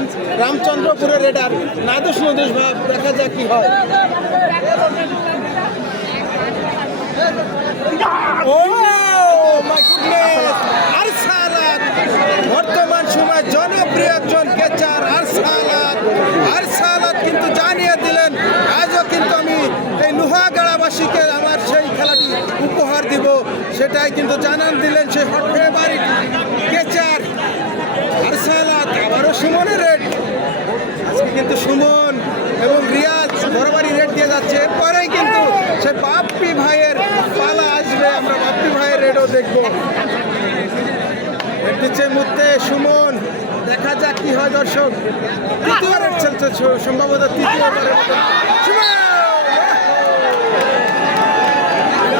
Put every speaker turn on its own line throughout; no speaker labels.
Ramganj রামচন্দ্রপুরের radar নাদুস নদুস ভাব, দেখা যাক কি হয়। বর্তমান সময় জনপ্রিয় একজন কেচার আরসালাত আরসালাত কিন্তু জানিয়ে দিলেন, আজও কিন্তু আমি এই লোহাগাড়াবাসীকে আমার সেই খেলাটি উপহার দিব, সেটাই কিন্তু জানান দিলেন সে ফেভারিট কেচার আরসালাত আবারও সুমনের রেড আজকে কিন্তু সুমন এবং রিয়াজ বরাবরই রেড দিয়ে যাচ্ছে এরপরেই কিন্তু সে বাপ্পি ভাইয়ের পালা আসবে আমরা বাপ্পি ভাইয়ের রেডও দেখব রেড দিচ্ছে মুহূর্তে সুমন। দেখা যাক কি হয় দর্শক। তৃতীয় রেড চলছে সম্ভবত তৃতীয়বারের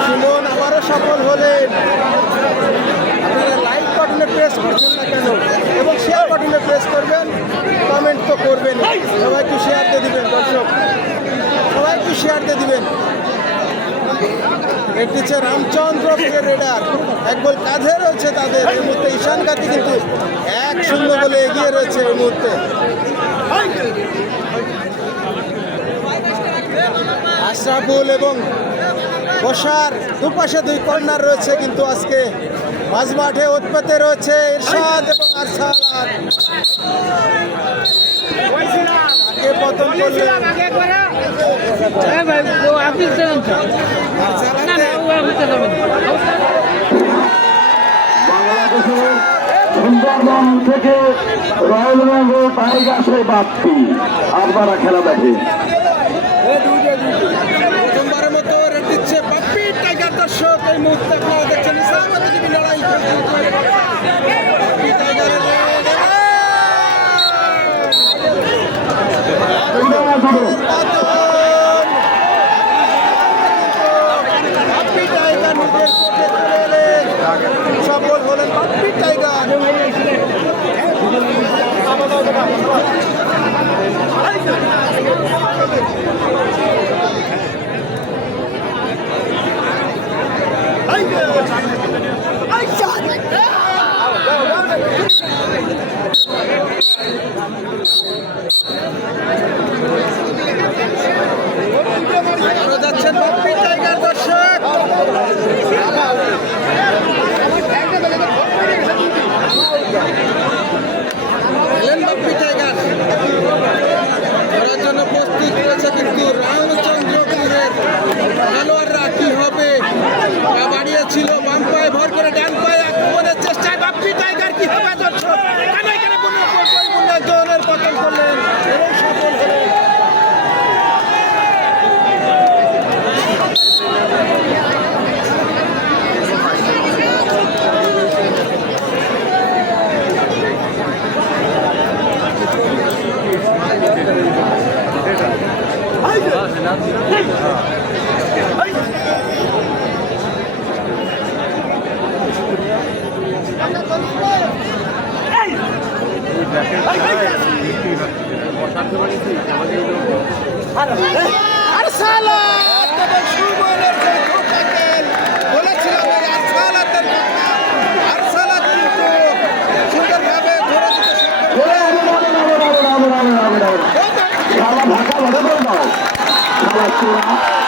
সুমন! আবারও সফল বাটনে প্রেস করছেন না কেন? এবং শেয়ার বাটনে প্রেস করবেন কমেন্ট তো করবেন সবাই একটু শেয়ার দিয়ে দিবেন দর্শক সবাই একটু শেয়ার দিয়ে দিবেন এটি হচ্ছে রামচন্দ্র রেডার এক কাঁধে রয়েছে তাদের। এই মুহূর্তে ঈশান গাতি কিন্তু এক শূন্য বলে এগিয়ে রয়েছে এই মুহূর্তে। আশরাফুল এবং বসার দুপাশে দুই কর্নার রয়েছে কিন্তু আজকে মাঝ মাঠে উৎপত্তি রয়েছে ইরশাদ এবং আরসালাত আগে পতন করলেন
সুন্দরবন থেকে টাইগার্সে আপনারা খেলা দেখেন
প্রথমবারের মতো দিচ্ছে বাপ্পি টাইগার দর্শক এই মুহূর্তে সফল হলেন টাইগার আরও যাচ্ছেন বাপ্পি টাইগার দর্শক এলেন বাপ্পি টাইগার করার জন্য প্রস্তুত রয়েছে কিন্তু রামচন্দ্রপুরের খেলোয়াড়রা কি হবে? বাড়িয়েছিল বাম পায়ে ভর করে ডান পায়ে আক্রমণের চেষ্টায় বাপ্পি টাইগার কি হবে? দর্শক আরসালাত তবে সুমনের যে গোটাকেল বলেছিলাম এই আরসালাতের কথা আরসালাত কিন্তু সুন্দরভাবে ধরে দিতে সক্ষম
খেলা ঢাকা ভরে করে দাও খেলা চূড়া
পুরো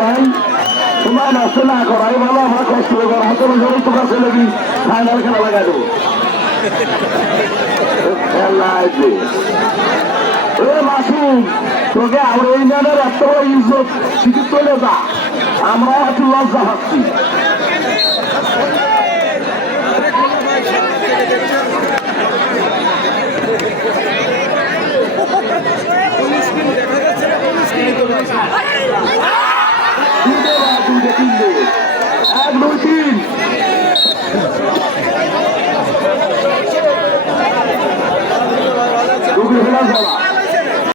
ভাই তোমার নষ্ট না করাই ভালো আমরা কষ্ট করব হাতে বছর তোমার ছেলেটি ফাইনাল খেলা লাগা দেবো খেলা আছে এ মাসুম তোকে আমরা এই নামের এত বড় ইজ্জত কিছু চলে যা আমরা একটু লজ্জা পাচ্ছি